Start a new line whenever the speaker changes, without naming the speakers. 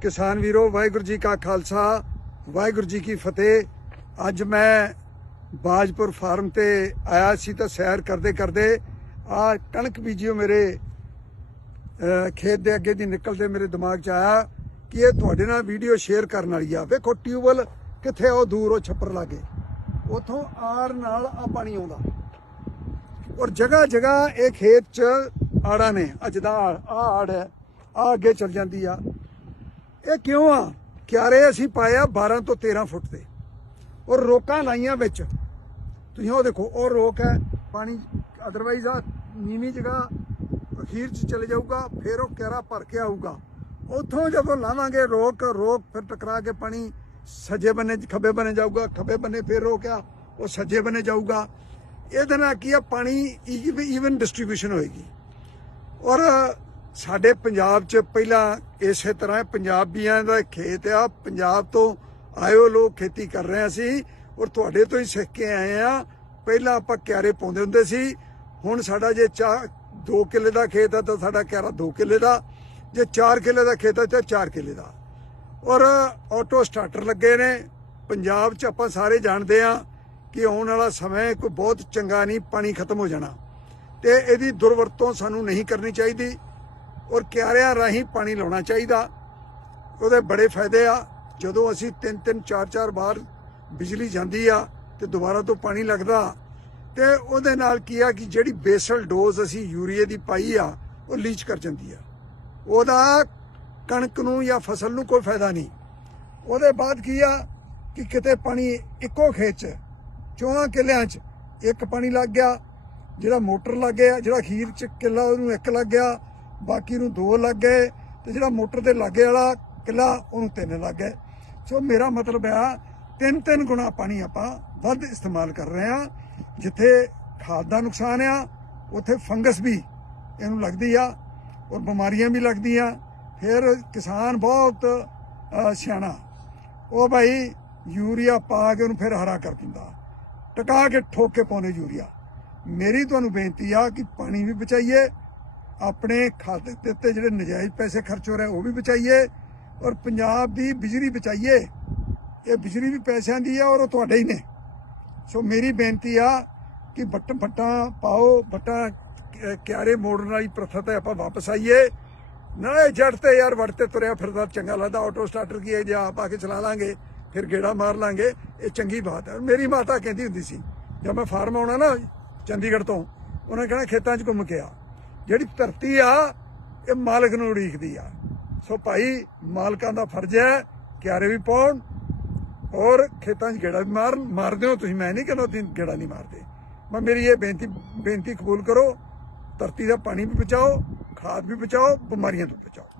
ਕਿਸਾਨ ਵੀਰੋ, ਵਾਹਿਗੁਰੂ ਜੀ ਕਾ ਖਾਲਸਾ, ਵਾਹਿਗੁਰੂ ਜੀ ਕੀ ਫਤਿਹ। ਅੱਜ ਮੈਂ ਬਾਜਪੁਰ ਫਾਰਮ ਤੇ ਆਇਆ ਸੀ ਤਾਂ ਸੈਰ ਕਰਦੇ ਕਰਦੇ ਆ ਕਣਕ ਬੀਜੀਓ ਮੇਰੇ ਖੇਤ ਦੇ ਅੱਗੇ ਦੀ ਨਿਕਲਦੇ ਮੇਰੇ ਦਿਮਾਗ 'ਚ ਆਇਆ ਕਿ ਇਹ ਤੁਹਾਡੇ ਨਾਲ ਵੀਡੀਓ ਸ਼ੇਅਰ ਕਰਨ ਵਾਲੀ ਆ। ਵੇਖੋ ਟਿਊਬਲ ਕਿੱਥੇ ਉਹ ਦੂਰ ਉਹ ਛੱਪਰ ਲਾਗੇ। ਉਥੋਂ ਆਰ ਨਾਲ ਆ ਪਾਣੀ ਆਉਂਦਾ। ਔਰ ਜਗ੍ਹਾ ਜਗ੍ਹਾ ਇਹ ਖੇਤ 'ਚ ਆੜਾਂ ਨੇ। ਅੱਜ ਦਾ ਆ ਆੜ ਹੈ ਆ ਅੱਗੇ ਚਲ ਜਾਂਦੀ ਆ। ਇਹ ਕਿਉਂ ਆ? ਕਿਆਰੇ ਅਸੀਂ ਪਾਇਆ 12 ਤੋਂ 13 ਫੁੱਟ ਤੇ ਔਰ ਰੋਕਾਂ ਲਾਈਆਂ ਵਿੱਚ। ਤੁਸੀਂ ਉਹ ਦੇਖੋ, ਉਹ ਰੋਕ ਹੈ, ਪਾਣੀ ਅਦਰਵਾਈਜ਼ ਆ, ਨੀਵੀਂ ਜਗ੍ਹਾ ਅਖੀਰ 'ਚ ਚਲੇ ਜਾਊਗਾ, ਫਿਰ ਉਹ ਕਿਆਰਾ ਭਰ ਕੇ ਆਊਗਾ। ਉੱਥੋਂ ਜਦੋਂ ਲਾਵਾਂਗੇ ਰੋਕ ਰੋਕ ਫਿਰ ਟਕਰਾ ਕੇ ਪਾਣੀ ਸੱਜੇ ਬੰਨੇ ਖੱਬੇ ਬੰਨੇ ਜਾਊਗਾ, ਖੱਬੇ ਬੰਨੇ ਫਿਰ ਰੋਕਿਆ ਉਹ ਸੱਜੇ ਬੰਨੇ ਜਾਊਗਾ। ਇਹਦੇ ਨਾਲ ਕੀ ਆ, ਪਾਣੀ ਈਵਨ ਡਿਸਟ੍ਰੀਬਿਊਸ਼ਨ ਹੋਏਗੀ। ਔਰ ਸਾਡੇ ਪੰਜਾਬ 'ਚ ਪਹਿਲਾਂ ਇਸੇ ਤਰ੍ਹਾਂ ਪੰਜਾਬੀਆਂ ਦਾ ਖੇਤ ਆ, ਪੰਜਾਬ ਤੋਂ ਆਇਓ ਲੋਕ ਖੇਤੀ ਕਰ ਰਹੇ ਸੀ ਔਰ ਤੁਹਾਡੇ ਤੋਂ ਹੀ ਸਿੱਖ ਕੇ ਆਏ ਆ। ਪਹਿਲਾਂ ਆਪਾਂ ਕਿਆਰੇ ਪਾਉਂਦੇ ਹੁੰਦੇ ਸੀ, ਹੁਣ ਸਾਡਾ ਜੇ ਚਾ 2 ਕਿੱਲੇ ਦਾ ਖੇਤ ਆ ਤਾਂ ਸਾਡਾ ਕਿਆਰਾ 2 ਕਿੱਲੇ ਦਾ, ਜੇ 4 ਕਿੱਲੇ ਦਾ ਖੇਤ ਆ ਤਾਂ 4 ਕਿੱਲੇ ਦਾ। ਔਰ ਆਟੋ ਸਟਾਰਟਰ ਲੱਗੇ ਨੇ, ਪੰਜਾਬ 'ਚ ਆਪਾਂ ਸਾਰੇ ਜਾਣਦੇ ਆ ਕਿ ਆਉਣ ਵਾਲਾ ਸਮਾਂ ਕੋਈ ਬਹੁਤ ਚੰਗਾ ਨਹੀਂ, ਪਾਣੀ ਖਤਮ ਹੋ ਜਾਣਾ। ਤੇ ਇਹਦੀ ਦੁਰਵਰਤੋਂ ਸਾਨੂੰ ਨਹੀਂ ਕਰਨੀ ਚਾਹੀਦੀ। ਔਰ ਕਿਆਰਿਆਂ ਰਾਹੀਂ ਪਾਣੀ ਲਾਉਣਾ ਚਾਹੀਦਾ। ਉਹਦੇ ਬੜੇ ਫਾਇਦੇ ਆ। ਜਦੋਂ ਅਸੀਂ ਤਿੰਨ ਤਿੰਨ, ਚਾਰ ਚਾਰ ਵਾਰ ਬਿਜਲੀ ਜਾਂਦੀ ਆ ਤੇ ਦੁਬਾਰਾ ਤੋਂ ਪਾਣੀ ਲੱਗਦਾ ਤੇ ਉਹਦੇ ਨਾਲ ਕੀ ਆ ਕਿ ਜਿਹੜੀ ਬੇਸਲ ਡੋਜ਼ ਅਸੀਂ ਯੂਰੀਏ ਦੀ ਪਾਈ ਆ, ਉਹ ਲੀਚ ਕਰ ਜਾਂਦੀ ਆ। ਉਹਦਾ ਕਣਕ ਨੂੰ ਜਾਂ ਫਸਲ ਨੂੰ ਕੋਈ ਫਾਇਦਾ ਨਹੀਂ। ਉਹਦੇ ਬਾਅਦ ਕੀ ਆ ਕਿ ਕਿਤੇ ਪਾਣੀ ਇੱਕੋ ਖੇਤ 'ਚ, ਚੌਹਾਂ ਕਿੱਲਿਆਂ 'ਚ ਇੱਕ ਪਾਣੀ ਲੱਗ ਗਿਆ, ਜਿਹੜਾ ਮੋਟਰ ਲੱਗ ਗਿਆ, ਜਿਹੜਾ ਖੀਰ 'ਚ ਕਿੱਲਾ ਉਹਨੂੰ ਇੱਕ ਲੱਗ ਗਿਆ ਬਾਕੀ ਨੂੰ ਦੋ ਲੱਗ ਗਏ ਤੇ ਜਿਹੜਾ ਮੋਟਰ ਦੇ ਲਾਗੇ ਵਾਲਾ ਕਿੱਲਾ ਉਹਨੂੰ ਤਿੰਨ ਲੱਗ ਗਏ। ਸੋ ਮੇਰਾ ਮਤਲਬ ਆ, ਤਿੰਨ ਤਿੰਨ ਗੁਣਾ ਪਾਣੀ ਆਪਾਂ ਵੱਧ ਇਸਤੇਮਾਲ ਕਰ ਰਹੇ ਆ, ਜਿੱਥੇ ਖਾਦ ਦਾ ਨੁਕਸਾਨ ਆ, ਉੱਥੇ ਫੰਗਸ ਵੀ ਇਹਨੂੰ ਲੱਗਦੀ ਆ ਔਰ ਬਿਮਾਰੀਆਂ ਵੀ ਲੱਗਦੀਆਂ। ਫਿਰ ਕਿਸਾਨ ਬਹੁਤ ਸਿਆਣਾ। ਉਹ ਭਾਈ ਯੂਰੀਆ ਪਾ ਕੇ ਉਹਨੂੰ ਫਿਰ ਹਰਾ ਕਰ ਦਿੰਦਾ। ਟਕਾ ਕੇ ਠੋਕ ਕੇ ਪਾਉਂਦੇ ਯੂਰੀਆ। ਮੇਰੀ ਤੁਹਾਨੂੰ ਬੇਨਤੀ ਆ ਕਿ ਪਾਣੀ ਵੀ ਬਚਾਈਏ ਆਪਣੇ ਖਾਤੇ ਦੇ ਉੱਤੇ ਜਿਹੜੇ ਨਜਾਇਜ਼ ਪੈਸੇ ਖਰਚ ਹੋ ਰਹੇ ਉਹ ਵੀ ਬਚਾਈਏ ਔਰ ਪੰਜਾਬ ਦੀ ਬਿਜਲੀ ਬਚਾਈਏ। ਇਹ ਬਿਜਲੀ ਵੀ ਪੈਸਿਆਂ ਦੀ ਆ ਔਰ ਉਹ ਤੁਹਾਡੇ ਹੀ ਨੇ। ਸੋ ਮੇਰੀ ਬੇਨਤੀ ਆ ਕਿ ਬੱਟ ਫੱਟਾਂ ਪਾਓ, ਬੱਟਾਂ ਕਿਆਰੇ ਮੋੜਨ ਵਾਲੀ ਪ੍ਰਥਾ ਤੇ ਆਪਾਂ ਵਾਪਸ ਆਈਏ। ਨਾਲੇ ਜੜ ਤੇ ਯਾਰ ਵੜ ਤੇ ਤੁਰਿਆ ਫਿਰਦਾ, ਚੰਗਾ ਲੱਗਦਾ ਆਟੋ ਸਟਾਰਟਰ ਕੀ ਹੈ ਜੇ ਆਪ ਆ ਕੇ ਚਲਾ ਲਾਂਗੇ, ਫਿਰ ਗੇੜਾ ਮਾਰ ਲਾਂਗੇ, ਇਹ ਚੰਗੀ ਬਾਤ ਹੈ ਮੇਰੀ ਮਾਤਾ ਕਹਿੰਦੀ ਹੁੰਦੀ ਸੀ, ਜਦ ਮੈਂ ਫਾਰਮ ਆਉਣਾ ਨਾ ਚੰਡੀਗੜ੍ਹ ਤੋਂ, ਉਹਨਾਂ ਕਹਿਣਾ ਖੇਤਾਂ 'ਚ ਘੁੰਮ ਕੇ ਆ। ਜਿਹੜੀ ਧਰਤੀ ਆ, ਇਹ ਮਾਲਕ ਨੂੰ ਉਡੀਕਦੀ ਆ। ਸੋ ਭਾਈ, ਮਾਲਕਾਂ ਦਾ ਫਰਜ਼ ਹੈ ਕਿਆਰੇ ਵੀ ਪਾਉਣ ਔਰ ਖੇਤਾਂ 'ਚ ਗੇੜਾ ਵੀ ਮਾਰ ਮਾਰਦੇ ਹੋ ਤੁਸੀਂ, ਮੈਂ ਨਹੀਂ ਕਹਿੰਦਾ ਤੁਸੀਂ ਗੇੜਾ ਨਹੀਂ ਮਾਰਦੇ। ਮੈਂ ਮੇਰੀ ਇਹ ਬੇਨਤੀ ਬੇਨਤੀ ਕਬੂਲ ਕਰੋ, ਧਰਤੀ ਦਾ ਪਾਣੀ ਵੀ ਬਚਾਓ, ਖਾਦ ਵੀ ਬਚਾਓ, ਬਿਮਾਰੀਆਂ ਤੋਂ ਬਚਾਓ।